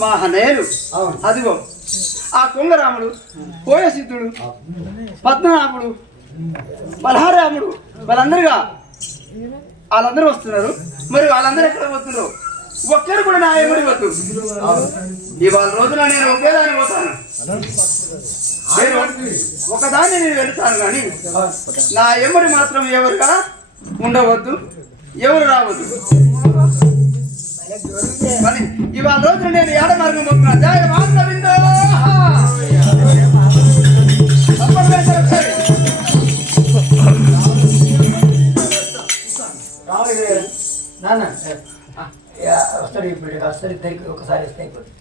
మా హనేలు అదిగో ఆ కొంగరాముడు పోయసిద్ధుడు పద్మనాభుడు బలహారాముడు వాళ్ళందరూ వస్తున్నారు. మరి వాళ్ళందరూ ఎక్కడ పోతున్నారు? ఒక్కరు కూడా నా ఎమ్మడి వద్దు. ఇవాళ రోజున నేను ఒకేదాన్ని పోతాను. ఒకదాన్ని నేను వెళ్తాను కానీ నా ఎమ్మడి మాత్రం ఎవరుగా ఉండవద్దు, ఎవరు రావద్దు. మరి ఇవాళ రోజున నేను ఏడ మార్గం పోతున్నా. జయ మాధవిందో నాన్న వస్తాడు ఇప్పుడు వస్తాడు ఇద్దరికి ఒకసారి వస్తే అయిపోతుంది.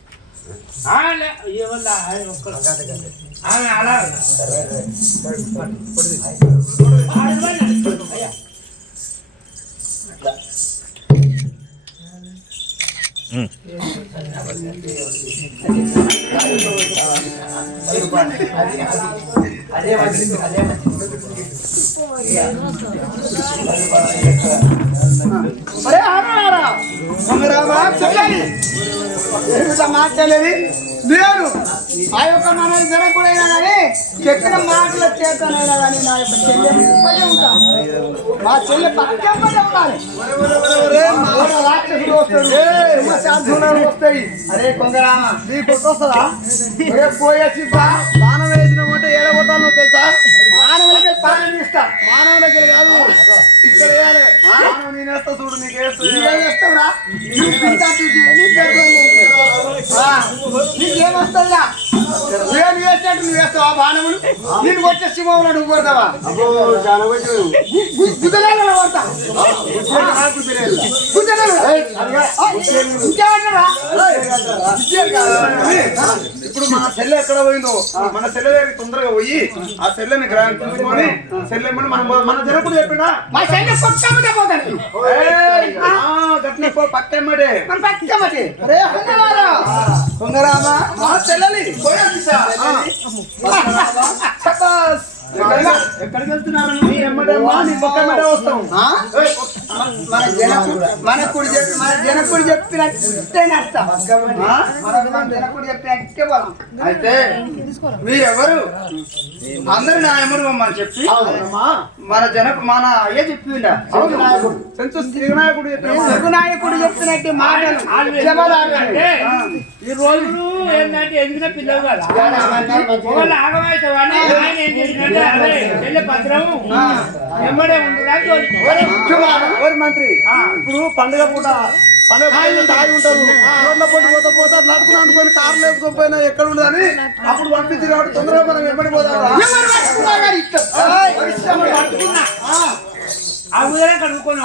అదే మాట్లాడేది లేదు. ఆ యొక్క మన జనం కూడా అయినా కానీ చెప్పిన మాటల చేతనైనా కానీ నా యొక్క చెల్లె ఉంటాను. మా చెల్లె పక్కన చెప్పాలి. రాక్షసుడు వస్తాడు, వస్తాయి. అరే కొంగరామ నీ కొట్టొస్తుందా? పోయేసి బాణం వేసినామంటే ఏడబోతాను తెలుసా? మానవులకి పాలన ఇస్తా. మానవులకి కాదు, ఇక్కడ వేయాలి. మానవు నేనేస్తా చూడు. నీకేస్తావురా? నీకేమొస్తుందా? నేను వేసినట్టు నువ్వు వేస్తావా బాణములు? నేను వచ్చే సింహంలో నువ్వు కొడతావా? ఇప్పుడు మన సెల్లె ఎక్కడ పోయిందో మన సెల్లె దగ్గర తొందరగా పోయి ఆ సెల్లెని తీసుకొని సెల్లె మన జనకుడు చెప్పిండా మా సెల్లె పక్కమ్మటే పోతాను. పక్కమ్మటే పక్కమ్మటే. అరే కొంగరామా మా సెల్లెని ఎక్కడికి వెళ్తున్నారు? వస్తాం. మన జనకుడు చెప్పినట్టే నష్టం. జనకుడు చెప్పినట్టే పోదాం. అయితే మీరెవరు? అందరూ నా ఎమ్మడు మమ్మల్ని చెప్పి మన అయ్య చెప్పిండా శ్రీనాయకుడు చెప్పినట్టు మాటలు ఈ రోజులు ఏంటంటే ఎదిగిన పిల్లలు కదా ఆగమైతే పత్రం ఎమ్మడే మంత్రి ఇప్పుడు పండుగ పూట తాగి ఉంటారు. రోడ్ల పొట్టి పోతా నడుపుకుని అనుకొని కార్లు వేసుకొని పోయినా ఎక్కడ ఉండదని అప్పుడు పంపించి కాబట్టి తొందరగా మనం ఎమ్మడి పోదాం.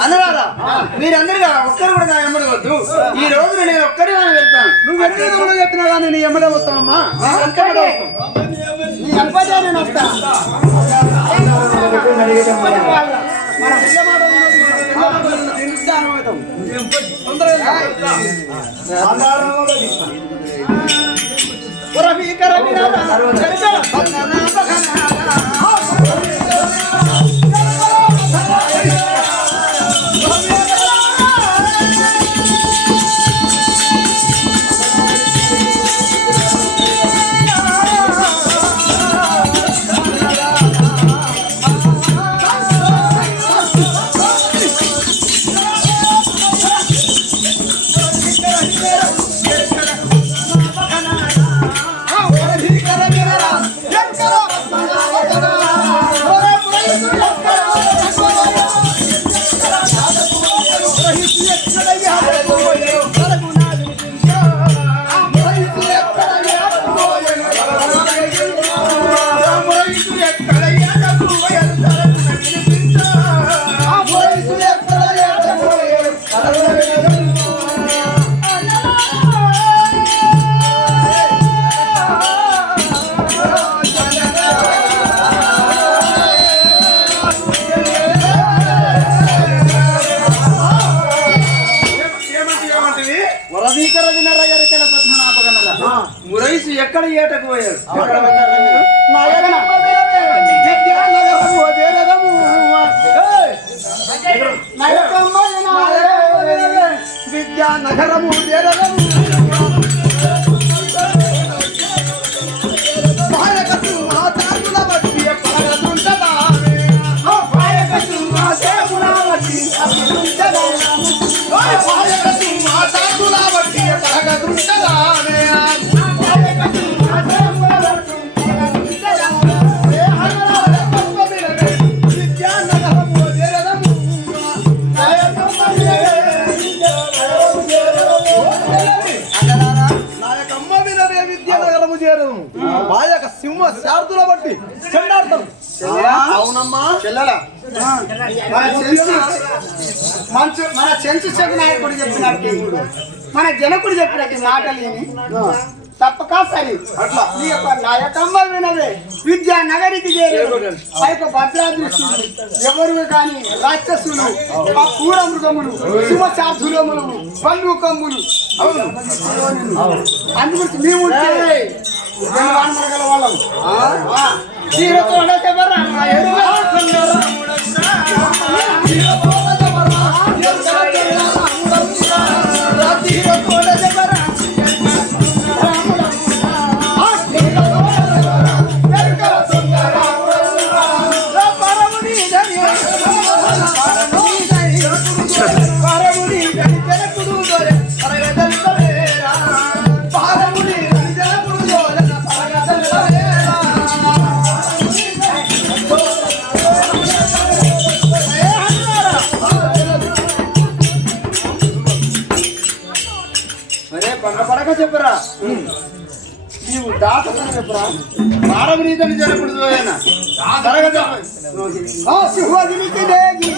అన్నదారా మీరందరూ ఒక్కరు కూడా నా ఎమ్మడి వద్దు. ఈ రోజున నేను ఒక్కడే వెళ్తాను. నువ్వు ఎక్కడ కూడా చెప్పినా కానీ నీ ఎమ్మడే వస్తావమ్మా. నీ అబ్బాయి నేను వస్తాను. మురైసు ఎక్కడ ఏటకు పోయారు? విద్యా నగరము యుద్ధము చేరదు మా యొక్క సింహ శార్థుల బట్టి చెండాడతాం. అవునమ్మా చెల్లెల మన చెంచు చెవి నాయకుడు చెప్పినట్టు మన జనకుడు చెప్పినట్టు మాటలేని తప్పక సరి అట్లా నీ యొక్క నాయకమ్మ వినవే విద్యా నగరికి చేరు ఆ యొక్క భద్రాదృష్టులు ఎవరు కానీ రాక్షసులు ఆ కూర మృగములు సింహశార్థులములు బంధుకమ్ములు అందుగురించి మేము వానమరగల వాళ్ళం పడక చెప్పరా నీవు దాటని చెప్పరా పారమరీతని జరగకూడదు ఆయన సింహాదినికి దేగి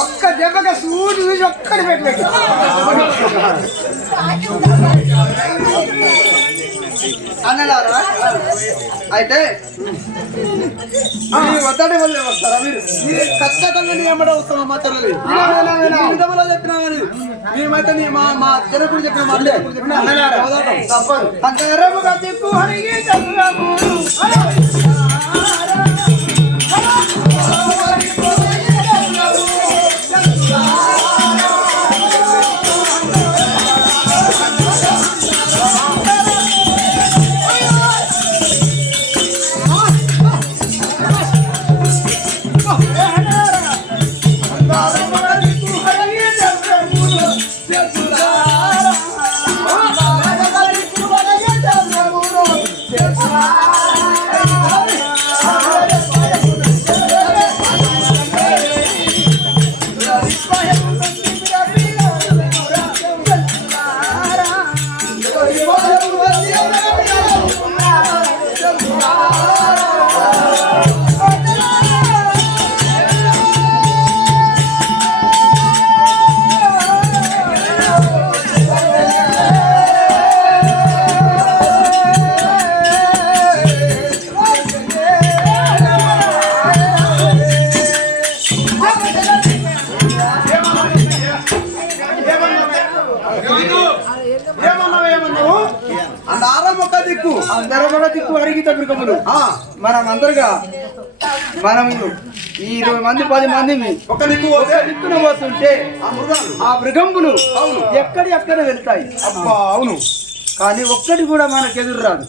ఒక్క దెబ్బగా సూది చూసి ఒక్కడి పెట్టు అన్నలారా అయితే వద్దడే వల్లే వస్తారా మీరు ఖచ్చితంగా నియమడం వస్తాం మా తల్లి విధములో చెప్పినా కానీ మేమైతే మా జనకుడు చెప్పిన దిక్కు అడిగితే మృగములు మనం అందరుగా మనం ఈ 20 మంది 10 మంది ఒక దిక్కున పోతుంటే ఆ మృగములు ఎక్కడ వెళ్తాయి. అబ్బా అవును, కానీ ఒక్కటి కూడా మనకు ఎదురు రాదు.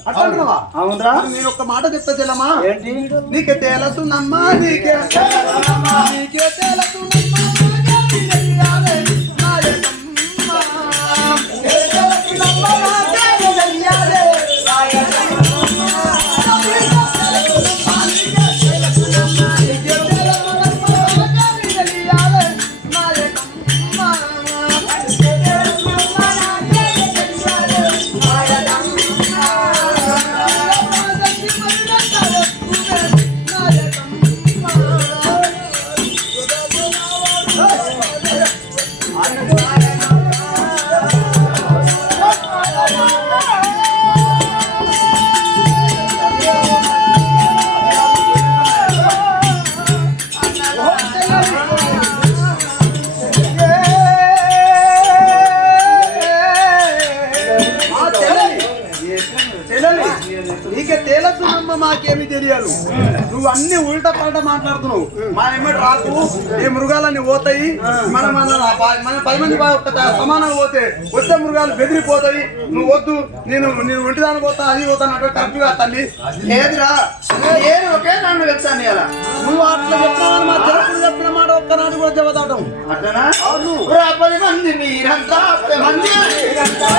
అవునరా? నేను ఒక్క మాట చెప్తా చెల్లమ్మా. ఏంటి? నీకే తెలుసునమ్మా, నీకే తెలుసునమ్మా. నాకేమి తెలియదు. నువ్వు అన్ని ఉల్టా పల్ట మాట్లాడుతున్నావు. మా ఎమ్మటి రాకు, ఈ మృగాలన్నీ పోతాయి. మనం 10 మంది సమానంగా పోతే వచ్చే మృగాలు బెదిరిపోతాయి. నువ్వు వద్దు, నేను ఒంటిదానికి పోతా, అది పోతాను అంటే కరెక్ట్ గా తల్లి. లేదురా, నేను ఒకే నాన్న వెళ్తాను ఇలా. నువ్వు అట్లా చెప్తావని మా తరపులు చెప్పిన మాట ఒక్కనాడు కూడా చెబుతాడు. అట్లనా? 10 మంది మీరంతా, 10 మంది మీరంతా.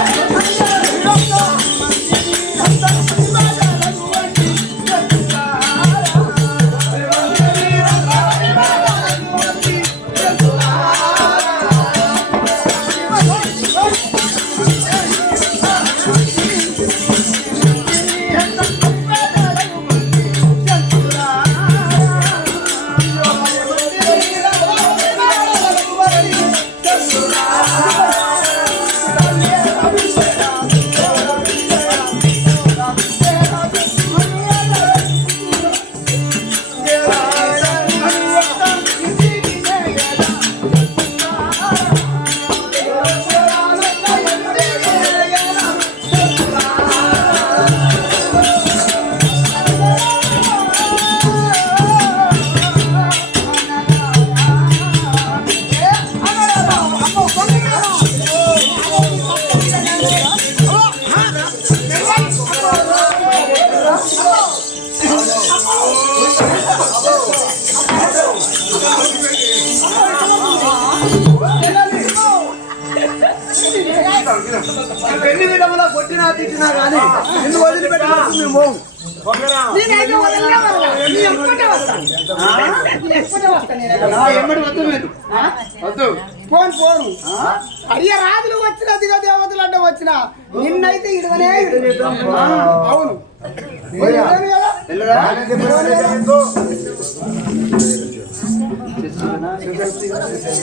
ఎన్ని విధములా కొట్టినా తిట్టినా కానీ నిన్ను వదిలిపెట్టి మేము ఎమ్మడి వద్దు మీరు వద్దు. పోను అయ్య రాజులు వచ్చిన దిగ దేవతలు అంటే వచ్చిన నిన్నైతే ఇడవనే. అవును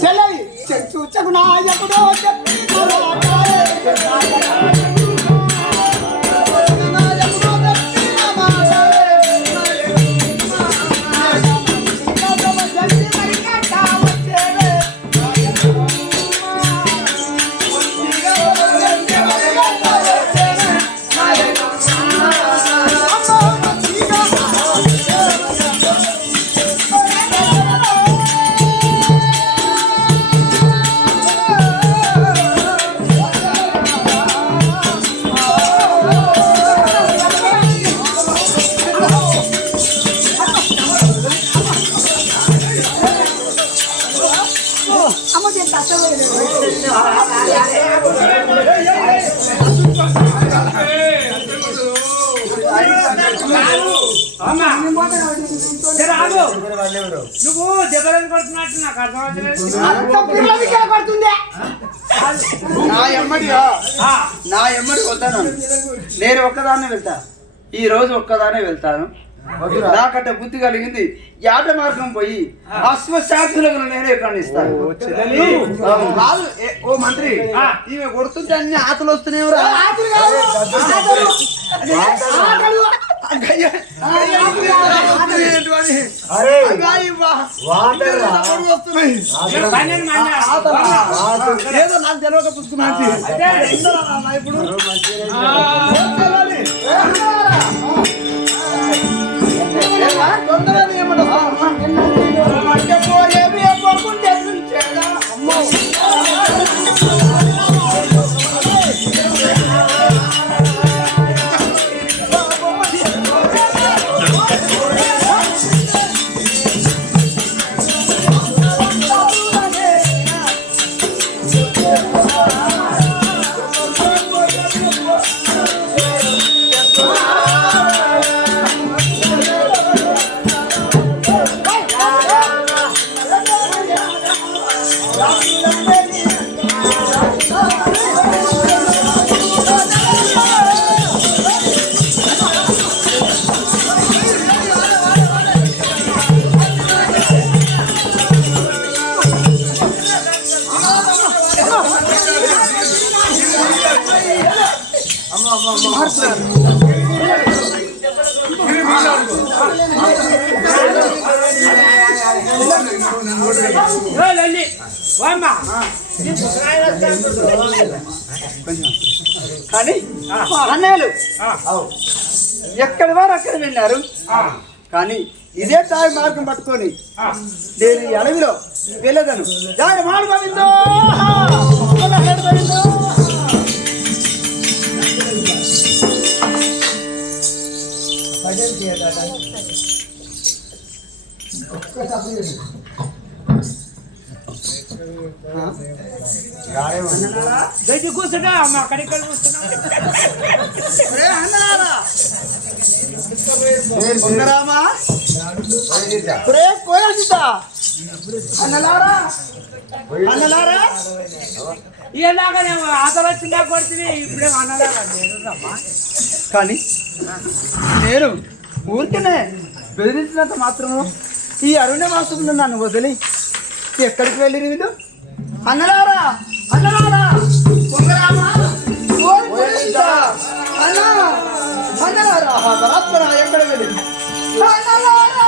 చెల్లవి చూచకు నాయకుడో నువ్వు దెబ్బలను కొడుతున్నట్టు నాకు అర్థమవుతుంది. నా ఎమ్మడి వద్దాను. నేను ఒక్కదాన్నే వెళ్తా. ఈ రోజు ఒక్కదానే వెళ్తాను. నాకంటే బుద్ధి కలిగింది. యాట మార్గం పోయి అశ్వశాస్త్రులను నేనే ఖండిస్తాను. కాదు ఓ మంత్రి, ఈమె కొడుతుంటే అన్ని ఆటలు వస్తున్నాయి. ఏదో నాకు తెలియక పుచ్చుకున్నా ఇప్పుడు తొందరగా ఏమన్నా కానీ అన్నయ్యలు ఎక్కడి వారు అక్కడ వెళ్ళారు. కానీ ఇదే తాయి మార్గం పట్టుకొని నేను ఈ అడవిలో వెళ్ళదను. దాని మాడు గోవిందో, గోవిందో. గడ్డి కూర్చున్నా అమ్మ అక్కడికి కూర్చున్నా పొంగరామా పోయాసితా అన్నలారా అన్నలారా ఇలాగానే ఆకలి వచ్చిందా కొడుతుంది ఇప్పుడే అన్నలాగా లేదమ్మా. కానీ నేను ఊరికనే బెదిరించినంత మాత్రము ఈ అరుణవాసంలో నన్ను వదిలి ఎక్కడికి వెళ్ళి వీళ్ళు అన్నలారా అన్నలారా పొంగరామా అన్నలారా బరాత్మర ఎక్కడ వెళ్ళి అన్నలారా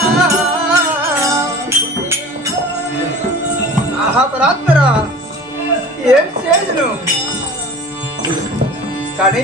అన్నలారా పరాత్మర ఏం చేయను కానీ